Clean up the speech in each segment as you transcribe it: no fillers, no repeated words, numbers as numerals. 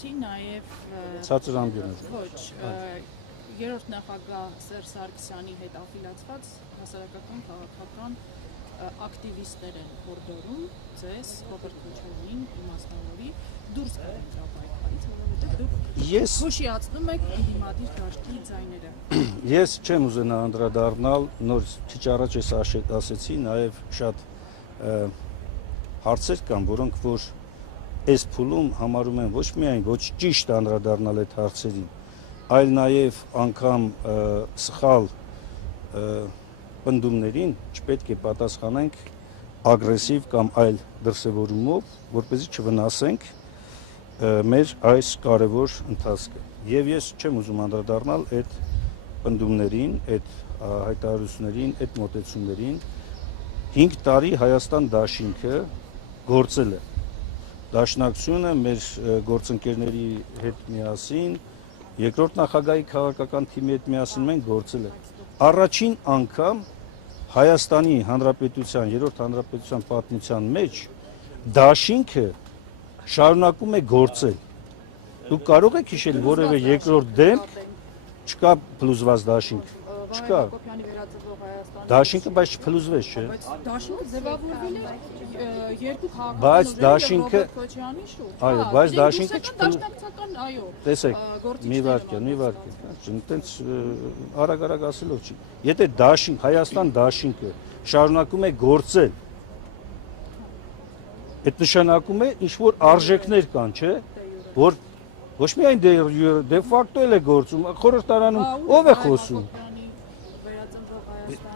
ասացի նաև ցածր ամբիոն ոչ երրորդ նախագահ Սերժ Սարգսյանի հետ աֆիլացված հասարակական քաղաքական ակտիվիստներ են հորդորում ձեզ Ռոբերտ Քոչարյանին իմաստնավորի դուրս գալ պայքարից, որովհետև դուք հուշիացնում եք ընդդիմադիր դաշտի ձայները։ Ես չեմ ուզենա անդրադառնալ, նոր քիչ առաջ ես ասեցի, նաև շատ հարցեր կան, որոնք որ այս փուլում համարում են ոչ միայն ոչ ճիշտ անդրադառնալ այդ հարցերին, այլ նաև անգամ սխալ պնդումներին չպետք է պատասխանենք ագրեսիվ կամ այլ դրսևորումով, որպեսզի չվնասենք մեր այս կարևոր ընթացքը։ Եվ ես չեմ ուզում անդրադառնալ այդ պնդումներին, այդ հայտարարություններին, այդ մոտեցումներին։ 5 տարի Հայաստան դաշինքը գործել է։ Դաշնակցությունը մեր գործընկերների հետ միասին, երկրորդ նախագահի քաղաքական թիմի հետ միասին մենք գործել ենք։ Առաջին անգամ Հայաստանի Հանրապետության, երրորդ հանրապետության պատմության մեջ դաշինքը շարունակում է գործել։ Դուք կարող եք հիշել որևէ երկրորդ դեպք, չկա փլուզված դաշինք, չկա։ Դաշինքը բայց չփլուզվեց, չէ։ Դաշինքը ձևավորվել է երկու բայց քաղաքականների դաշինքը, Ռոբերտ Քոչարյանի շուրջ։ այո, բայց դաշինքը դաշնակցական, այո։ Տեսեք, մի վարքյան, այտենց արագ ասելով չի։ Եթե դաշինք, Հայաստան դաշինքը շարունակում է գործել, այդ նշանակում է ինչ որ արժեքներ կան, չէ, որ ոչ միայն դե ֆակտո էլ է գործում, խորհրդարանում ով է խոսում։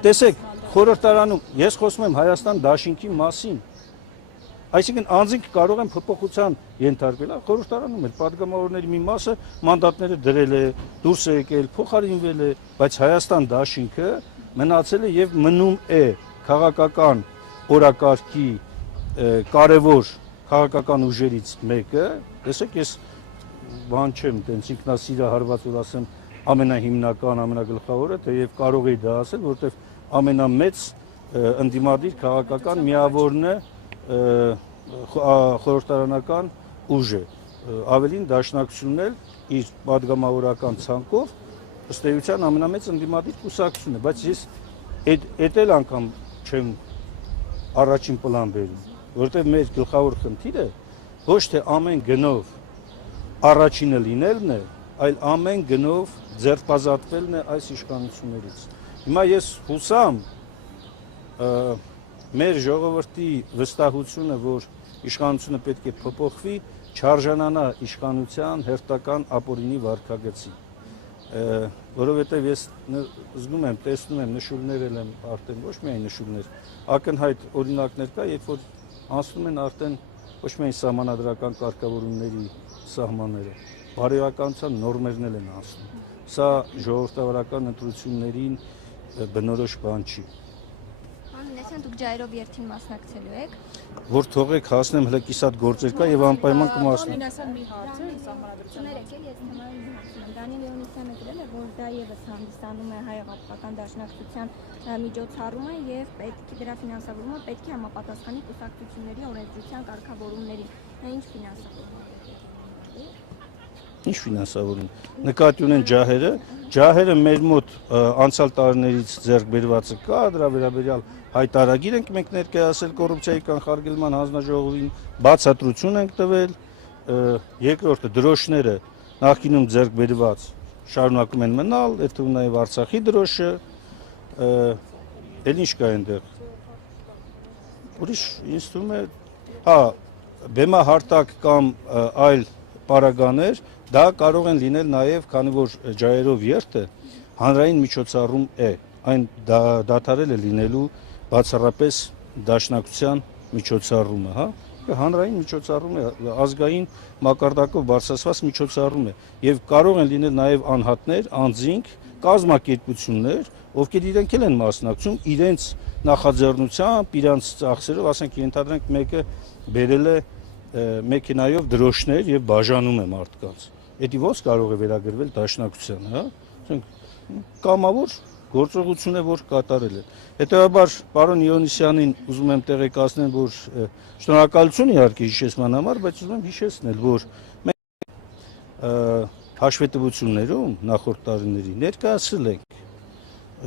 Տեսեք, խորհրդարանում ես խոսում եմ Հայաստան դաշինքի մասին։ Այսինքն անձինք կարող են փոփոխության ենթարկվել, խորհրդարանում էլ падգամավորների մի մասը մանդատները դրել է, դուրս է եկել, փոխարինվել է, բայց Հայաստան դաշինքը մնացել է եւ մնում է քաղաքական օրակարգի կարևոր քաղաքական ուժերից մեկը։ Տեսեք, ես բան չեմ, տենց ինքնասիրահարված որ ասեմ ամենահիմնական, ամենագլխավորը, թեև կարող էի դա ասել, որովհետեւ ամենամեծ ընդդիմադիր քաղաքական միավորն է խորհրդարանական ուժ է, ավելին դաշնակցությունն էլ իր падգամավորական ցանկով ըստ էության ամենամեծ ընդդիմադիր կուսակցությունն է, բայց ես այդ էլ անգամ չեմ առաջին պլան բերում, որովհետև մեր գլխավոր խնդիրը ոչ թե ամեն գնով առաջինը լինելն է, այլ ամեն գնով ձերբազատվելն է այս իշխանություններից։ Հիմա ես հուսամ մեր ժողովրդի վստահությունը, որ իշխանությունը պետք է փոփոխվի, չարժանանա իշխանության հերթական ապօրինի վարքագծի, որովհետև ես զգում եմ, տեսնում եմ, նշույլներ եմ արդեն, ոչ միայն նշույլներ, ակնհայտ օրինակներ կա, երբ որ անցնում են արդեն ոչ միայն սահմանադրական կարգավորումների սահմանները, բարոյականության նորմերն են անցնում։ Սա ժողովրդավարական ընտրություններին բնորոշ բան չի։ Դուք ջայրով երթին մասնակցելու եք։ Որ թողեք հասնեմ հլը կիսատ գործեր կա եւ անպայման կմասնեմ։ Մի հարց է սահմանադրության։ Ես թեմային հարցում Դանիել Լեոնիսյանը գրել է, որ դա եւս հանդիսանում է հայ-աղբական դաշնակցության միջոցառումը եւ պետք է դրա ֆինանսավորումը պետք է համապատասխանի կուսակցությունների օրենսդրության կարգավորումներին։ Նա ինչ ֆինանսավորում է։ Ինչ ֆինանսավորում։ Նկատի ունեն ջահերը մեր մոտ անցյալ տարիներից ձեռք բերվածը կա, դրա վերաբերյալ հայտարարագիր ենք մենք ներկայացել կոռուպցիայի կանխարգելման հանձնաժողովին, բացատրություն ենք տվել, երկրորդը դրոշները նախկինում ձեռք բերված շարունակում են մնալ, այդ թվում նաև Արցախի դրոշը, էլ ինչ կա այնտեղ։ Ուրիշ ինձ թվում է, հա, բեմահարտակ կամ այլ պարագաներ, դա կարող են լինել նաև, քանի որ ջահերով երթը հանրային միջոցառում է, այն դադարել է լինելու բացառապես դաշնակցության միջոցառումը, հա, հանրային միջոցառում է, ազգային մակարդակով բարձրացված միջոցառում է, եւ կարող են լինել նաև անհատներ, անձինք, կազմակերպություններ, ովքեր իրենք էլ են մասնակցում իրենց նախաձեռնությամբ, իրենց ծախսերով, ասենք ենթադրենք մեկը բերել է մեքենայով դրոշներ եւ բաժանում է մարդկանց։ Էդի ո՞նց կարող է վերագրվել դաշնակցությանը, հա? Ասենք կամավոր գործողություն է, որ կատարել է։ Հետևաբար պարոն Իոնիսյանին ուզում եմ տեղեկացնել, որ շնորհակալություն իհարկե հիշեցման համար, բայց ուզում եմ հիշեցնել, որ հաշվետվություններում նախորդ տարիների ներկայացրել ենք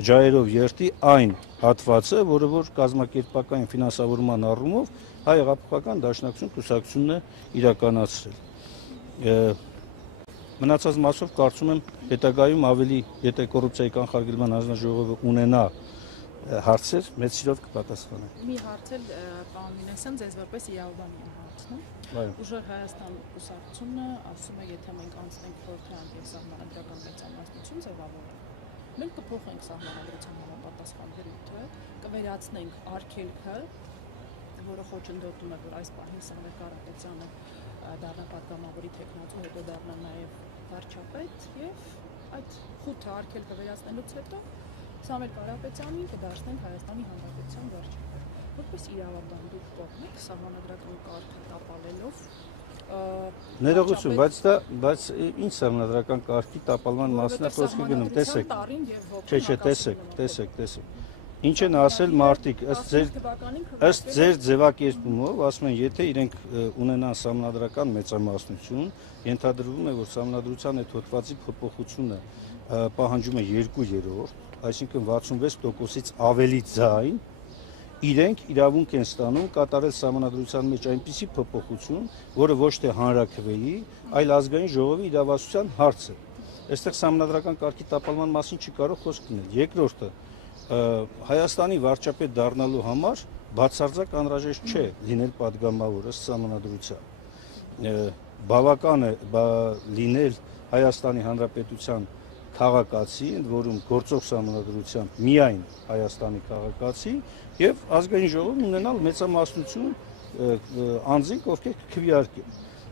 ջայերով երթի այն հատվածը, որը որ կազմակերպական ֆինանսավորման առումով հայ-հեղափոխական դաշնակցություն կուսակցությունն է իրականացրել։ Մնացած մասով կարծում եմ հետագայում ավելի, եթե կոռուպցիայի կանխարգելման հանձնաժողովը ունենա հարցեր, մեծ սիրով կպատասխանեմ։ Մի հարց էլ պարոն Մինասյան, ձեզ որպես իրավաբանի եմ հարցնում։ Ուժեղ Հայաստան կուսակցությունը ասում է, եթե մենք անցնենք խորհրդարան եւ սահմանադրական մեծամասնություն ձևավորենք, մենք կփոխենք սահմանադրության համապատասխան դրույթը, կվերացնենք արգելքը, որը խոչընդոտում է, որ այս պահին Սամվել Կարապետյանը դառնա պատգամավորի թեկնածու, հետո դառնա նաեւ վարչապետ եւ այդ խութը արգելքը վերացնելուց հետո Սամվել Կարապետյանին կդարձնենք Հայաստանի Հանրապետության վարչապետ։ Որպես իրավաբան դուք կողմեք սահմանադրական կարգը տապալելով Ներողություն, բայց ինչ սահմանադրական կարգի տապալման մասն է խոսքը գնում, տեսեք։ Տեսեք։ Ինչ են ասել մարդիկ ըստ ձեր ձևակերպումով, ասում են, եթե իրենք ունենան սահմանադրական մեծամասնություն, ենթադրվում է, որ սահմանադրության այդ հոդվածի փոփոխությունը պահանջում է 2/3, այսինքն 66%-ից ավելի ձայն, իրենք իրավունք են ստանում կատարել սահմանադրության մեջ այնպիսի փոփոխություն, որը ոչ թե հանրաքվեի, այլ ազգային ժողովի իրավասության հարց է։ Այստեղ սահմանադրական կարգի տապալման մասին չի կարող խոսք լինել։ Երկրորդը, Հայաստանի վարչապետ դառնալու համար բացարձակ անհրաժեշտ չէ լինել պատգամավոր ըստ սահմանադրության։ Բավական է լինել Հայաստանի Հանրապետության քաղաքացի, ընդ որում գործող սահմանադրությամբ միայն Հայաստանի քաղաքացի եւ ազգային ժողովում ունենալ մեծամասնություն անձինք, ովքեր քվեարկեն։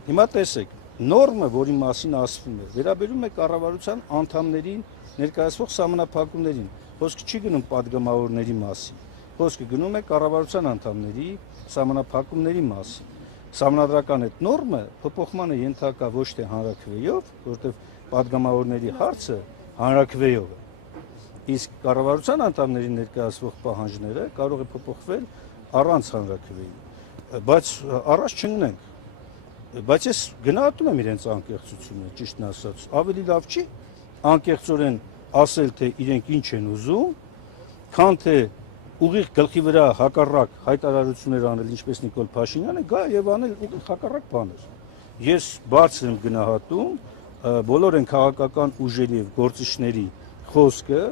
Հիմա տեսեք, նորմը, որի մասին ասվում է, վերաբերում է կառավարության անդամներին ներկայացվող սահմանափակումներին։ Խոսքը չի գնում պատգամավորների մասին, խոսքը գնում է կառավարության անդամների սահմանափակումների մասին։ Սահմանադրական այդ նորմը փոփոխման է ենթակա ոչ թե հանրաքվեով, որովհետեւ պատգամավորների հարցը հանրաքվեով է։ Իսկ կառավարության անդամների ներկայացվող պահանջները կարող է փոփոխվել առանց հանրաքվեի։ Բայց առաջ չընկնենք։ Բայց ես գնահատում եմ իրենց անկեղծությունը, ճիշտն ասած։ Ավելի լավ չի անկեղծորեն ասել, թե իրենք ինչ են ուզում, քան թե ուղիղ գլխի վրա հակառակ հայտարարություններ անել, ինչպես Նիկոլ Փաշինյանը, գա եւ անել ուղիղ հակառակ բաներ։ Ես բարձր եմ գնահատում բոլոր են քաղաքական ուժերի եւ գործիչների խոսքը,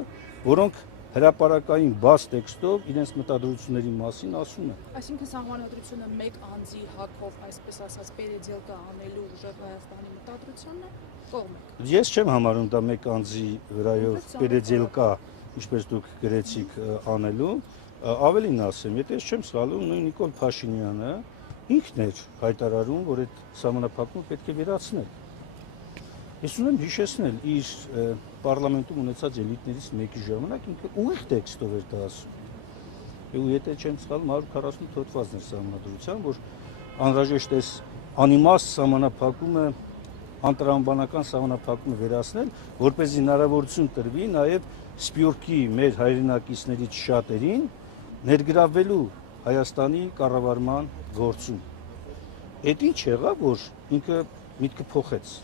որոնք հրապարակային բաց տեքստով իրենց մտադրությունների մասին ասում են։ Այսինքն սահմանադրությունը մեկ անձի հակով, այսպես ասած, պերեդելկա անելու ուժեղ Հայաստանի մտադրությունն է, կողմեք։ Ես չեմ համարում դա մեկ անձի վրայով պերեդելկա, ինչպես դուք գրեցիք, անելու, ավելին ասեմ, եթե ես չեմ սխալվում, նույն Նիկոլ Փաշինյանը ինքն էր հայտարարում, որ այդ սահմանափակումը պետք է վերացնել։ Ես ուզում եմ հիշեցնել իր պարլամենտում ունեցած ելույթներից մեկի ժամանակ ինքը ուղիղ տեքստով էր դա ասում։ Ու եթե չեմ սխալվում 148 հոդվածն էր սահմանադրության, որ անհրաժեշտ է անիմաստ սահմանափակումը, անտրամաբանական սահմանափակումը վերացնել, որպեսզի հնարավորություն տրվի նաև Սփյուռքի մեր հայրենակիցներից շատերին ներգրավվելու Հայաստանի կառավարման գործում։ Այդ ինչ եղավ, որ ինքը միտքը փոխեց։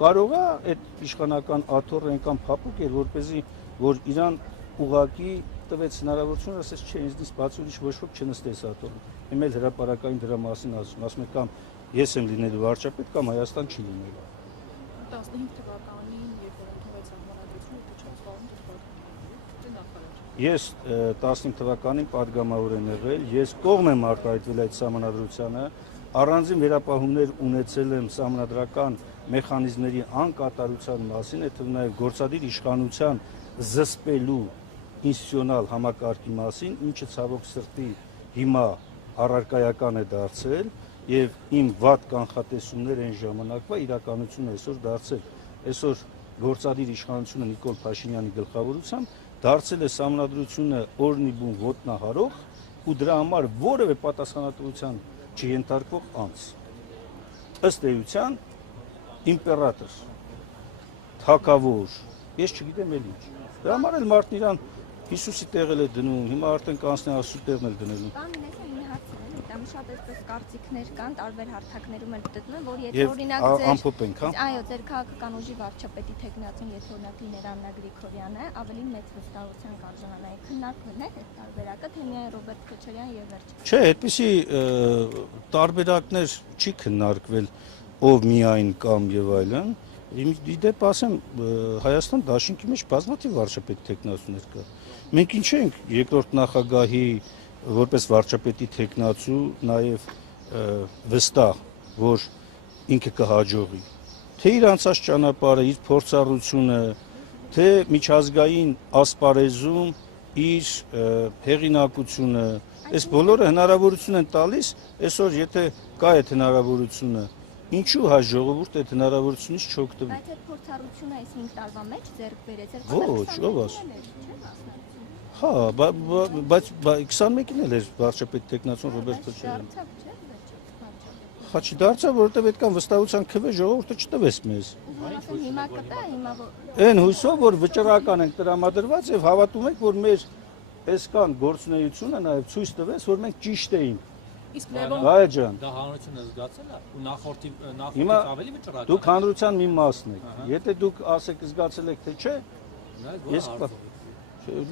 Կարող է այդ իշխանական աթոռը այնքան փափուկ էր, որպեսզի որ իրան ուղակի տվեց հնարավորություն, ասես չէ, ինձնից բացի ուրիշ ոչ ոք չնստես աթոռը։ Հիմա էլ հրապարակային դրա մասին ասում է կամ ես եմ լինելու վարչապետ կամ Հայաստան չի լինելու։ 15 թվականին, երբ որ ընդունվեց սահմանադրությունը, դու չես խաղում դեպքում նախարար։ Ես 15 թվականին падգամավոր եմ եղել, ես կողմ եմ արտահայտվել այդ սահմանադրությանը, առանձին վերապահումներ ունեցել եմ սահմանադրական մեխանիզմների անկատարության մասին, այդ նաև գործադիր իշխանության զսպելու ինստիտուցիոնալ համակարգի մասին, ինչը ցավոք սրտի հիմա առարկայական է դարձել եւ իմ վատ կանխատեսումներ այն ժամանակվա իրականություն է այսօր դարձել։ Այսօր գործադիր իշխանությունը Նիկոլ Փաշինյանի գլխավորությամբ դարձել է սահմանադրությունը օրնիբուն ոտնահարող ու դրա համար որևէ պատասխանատվության չենթարկվող անձ։ Ըստ էության իմպերատոր, թագավոր, ես չգիտեմ էլ ինչ։ Դրա համար էլ մարդն իրան Հիսուսի տեղել է դնում, հիմա արդեն կանցնի Աստծո տեղն էլ դնելու։ Պարոն Մինասյան, մի հարց ունեմ, շատ այսպես կարծիքներ կան, տարբեր հարթակներում էլ գտնվում, որ եթե Եվ օրինակ ամփոփ ենք, հա։ այո, ձեր քաղաքական ուժի վարչապետի թեկնածուն, եթե օրինակ լիներ Աննա Գրիգորյանը, ավելի մեծ վստահության կարժանանայի քննարկվել է այդ տարբերակը, թե միայն Ռոբերտ Քոչարյան եւ վերջ։ Չէ, այդպիսի տարբերակներ չի քննարկվել, ով միայն կամ եւ այլն։ Իդեպ ասեմ, Հայաստան դաշինքի մեջ բազմաթիվ վարչապետի թեկնածուներ կա։ Մենք ինչ ենք երկրորդ նախագահի որպես վարչապետի թեկնածու նաև վստահ, որ ինքը կհաջողի։ Թե իր անցած ճանապարհը, իր փորձառությունը, թե միջազգային ասպարեզում իր հեղինակությունը, այս բոլորը հնարավորություն են տալիս, այսօր եթե կա այդ հնարավորությունը, ինչու հայ ժողովուրդը այդ հնարավորությունից չօգտվի։ Բայց այդ փորձառությունը այս 5 տարվա մեջ ձեռք բերեց, Ոչ, ով ասում։ Հա, բայց 21-ին էլ էր վարչապետ տեխնացիոն Ռոբերտ Քոչարյանը։ Հա չդարձավ, որովհետև այդքան վստահության քվե ժողովուրդը չտվեց մեզ։ Հիմա կտա, հիմա Այն հույսով, որ վճռական ենք տրամադրված եւ հավատում ենք, որ մեր այսքան գործունեությունը նաեւ ցույց տվեց, որ մենք ճիշտ էինք։ Իսկ Լևոն Հայ ջան, դա հանրությունը զգացել է ու նախորդից հիմա ավելի վճռական։ դուք հանրության մի մասն եք։ Եթե դուք ասեք զգացել եք թե չէ, ես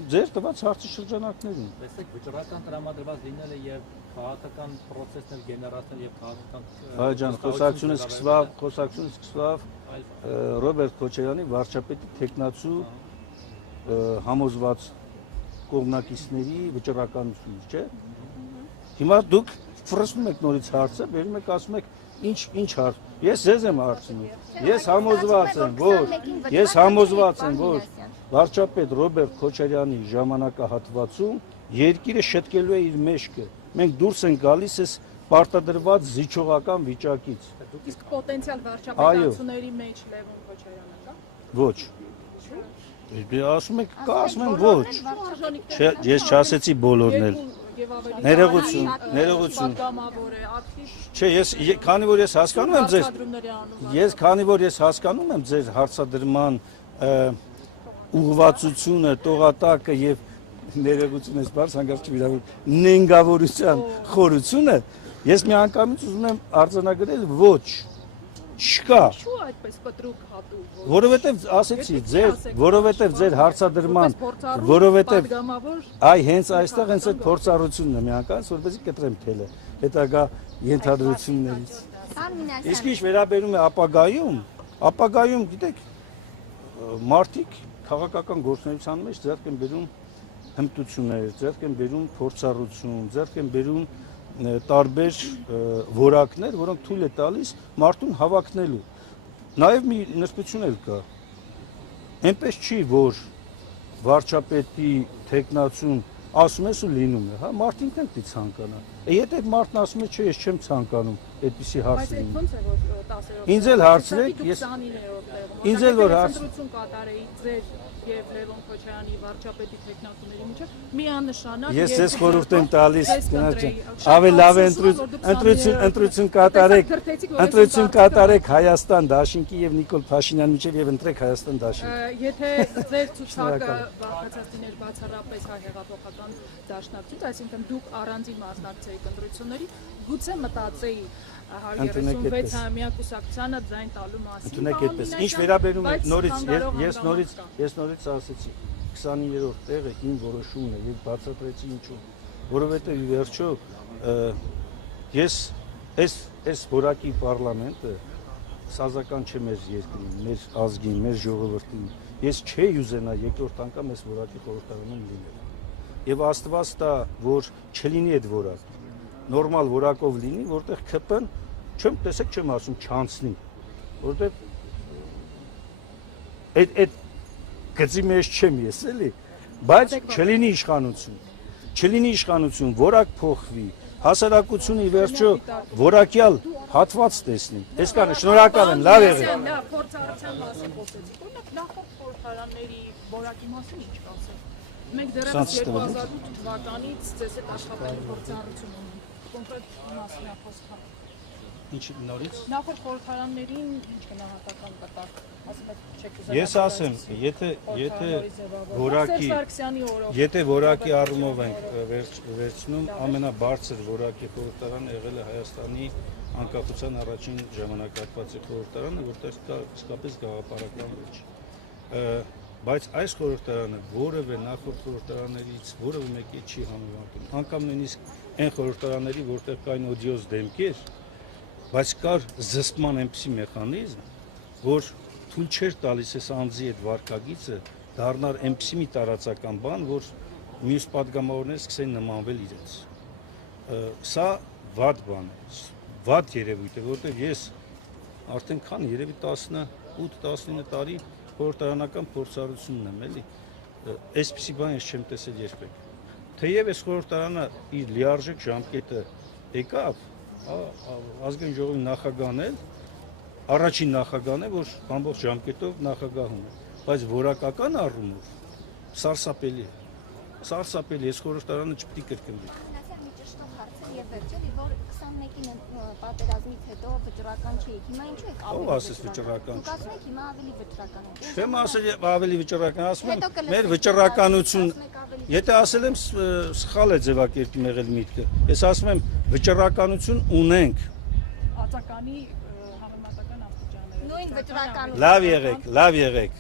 ձեր տված հարցի շրջանակներում։ Տեսեք, վճռական տրամադրված լինելը եւ քաղաքական process-ներ գեներացնել եւ քաղաքական Հայ ջան, խոսակցությունը սկսավ Ռոբերտ Քոչարյանի վարչապետի տեխնացու համոզված կողմնակիցների վճռականությունից, չէ՞։ Հիմա դուք ֆրստում եք նորից հարցը, բերում եք ասում եք ինչ հարց։ Ես ձեզ եմ հարցնում։ Ես համոզված եմ, որ վարչապետ Ռոբերտ Քոչարյանի ժամանակահատվածում երկիրը շտկելու է իր մեջքը։ Մենք դուրս ենք գալիս այս պարտադրված զիջողական վիճակից։ իսկ պոտենցիալ վարչապետությունների մեջ Լևոն Քոչարյանը կա։ Ոչ։ Ասում եք, կա, ասում եմ ոչ։ Չէ, ես չասեցի բոլորն էլ։ Ներողություն։ Պատգամավոր է, ակտիվ։ Չէ, քանի որ ես հասկանում եմ ձեր հարցադրման ուղղվածությունը, տողատակը եւ ներողություն ես բարձ հանգարց չվիրավորում նենգավորության խորությունը, ես միանգամից ուզում եմ արձանագրել ոչ, չկա։ Ինչու այդպես կտրուկ հատուկ։ Որովհետև ասեցի, որովհետև ձեր հարցադրման, որովհետև պատգամավոր այ հենց այստեղ հենց այդ փորձառությունն է միանգամից, որպեսզի կտրեմ թելը հետագա ենթադրություններից։ Իսկ ինչ վերաբերում է ապագայում, գիտեք, մարդիկ քաղաքական գործունեության մեջ ձեռք են բերում հմտություններ, ձեռք են բերում փորձառություն, ձեռք են բերում տարբեր որակներ, որոնք թույլ է տալիս մարդուն հավակնելու։ Նաև մի նշություն էլ կա։ Այնպես չի, որ վարչապետի տեխնացուն ասում ես ու լինում է, հա, մարդը ինքն է ցանկանա։ Եթե այդ մարդն ասում է, չէ, ես չեմ ցանկանում այդպիսի հարց լինի։ Բայց ոնց է որ 10-րդ։ Ինձ էլ հարցրեք, ես 29-րդ Ինձ էլ որ հարց ընտրություն կատարեի ձեր եւ Լևոն Քոչարյանի վարչապետի տեխնատուների միջեւ միանշանակ Ես ձեզ խորհուրդ եմ տալիս, ավելի լավ է ընտրություն կատարեք Հայաստան դաշինքի եւ Նիկոլ Փաշինյանի միջեւ եւ ընտրեք Հայաստան դաշինք։ Եթե ձեր ցուցակը բաղկացած լիներ բացառապես հայ հեղափոխական դաշնակցից, այսինքն դուք առանձին մասնակցեիք ընտրությունների, գուցե մտածեի 136-ամյա կուսակցությանը ձայն տալու մասին։ Ընդունեք այդպես։ Ինչ վերաբերում է նորից, ես նորից ասեցի, 29-րդ տեղը իմ որոշումն է եւ բացատրեցի ինչու։ Որովհետեւ ի վերջո ես այս որակի պարլամենտը սազական չէ մեր երկրին, մեր ազգին, մեր ժողովրդին։ Ես չէի ուզենա երկրորդ անգամ այս որակի խորհրդարանում լինել։ Եվ Աստված տա, որ չլինի այդ որակ։ Նորմալ որակով լինի, որտեղ ԿՊ-ն չեմ ասում չանցնի, որտեղ այդ գծի մեջ չեմ ես էլի, բայց չլինի իշխանություն, որակ փոխվի, հասարակությունը ի վերջո որակյալ հատված տեսնի։ Այսքանը, շնորհակալ եմ, լավ եղեք։ Լավ, փորձառության մասին խոսեցիք, օրինակ նախորդ խորհրդարանների որակի մասին ինչ կասեք։ Մենք դեռևս 2008 թվականից ձեզ հետ աշխատելու փորձառություն ունենք։ Կոնկրետ մասնա խոսքը։ Ինչ նորից։ Նախորդ խորհրդարաններին ինչ գնահատական կտակ, ասում եք չեք ուզում։ Ես ասեմ, եթե որակի առումով ենք վերցնում, ամենաբարձր որակի խորհրդարանը եղել է Հայաստանի անկախության առաջին ժամանակահատվածի խորհրդարանը, որտեղ կա իսկապես գաղափարական ոճ։ Բայց այս խորհրդարանը որևէ նախորդ խորհրդարաններից որևէ մեկի չի համեմատում։ Անկամ նույնիսկ այն խորհրդարանների, որտեղ կային օդիոզ դեմքեր, բայց կար զսպման այնպիսի մեխանիզմ, որ թույլ չէր տալիս այս անձի այդ վարկագիծը դառնալ այնպիսի մի տարածական բան, որ մյուս падգամավորները սկսեն նմանվել իրենց։ Սա վատ բան է, վատ երևույթ է, որտեղ ես արդեն քան երևի 18-19 տարի խորհրդարանական փորձառությունն եմ, էլի, այսպիսի բան ես չեմ տեսել երբեք։ Թեև այս խորհրդարանը իր լիարժեք ժամկետը եկավ, ազգային ժողովի նախագահն էլ, առաջին նախագահն է, որ ամբողջ ժամկետով նախագահում է, բայց որակական առումով սարսափելի է, սարսափելի, այս խորհրդարանը չպետք է կրկնվի։ Մի ճշտող հարց է եւ վերջը, որ 21-ին պատերազմից հետո վճռական չէիք, հիմա ինչու եք ավելի Ով ասես վճռական։ Դուք ասում եք հիմա ավելի վճռական եք։ Չեմ ասել ավելի վճռական, ասում եմ մեր վճռականություն, եթե ասել եմ սխալ է ձևակերպում եղել միտքը, ես ասում եմ վճռականություն ունենք։ Ածականի համեմատական աստիճանները։ Նույն վճռականություն։ Լավ եղեք,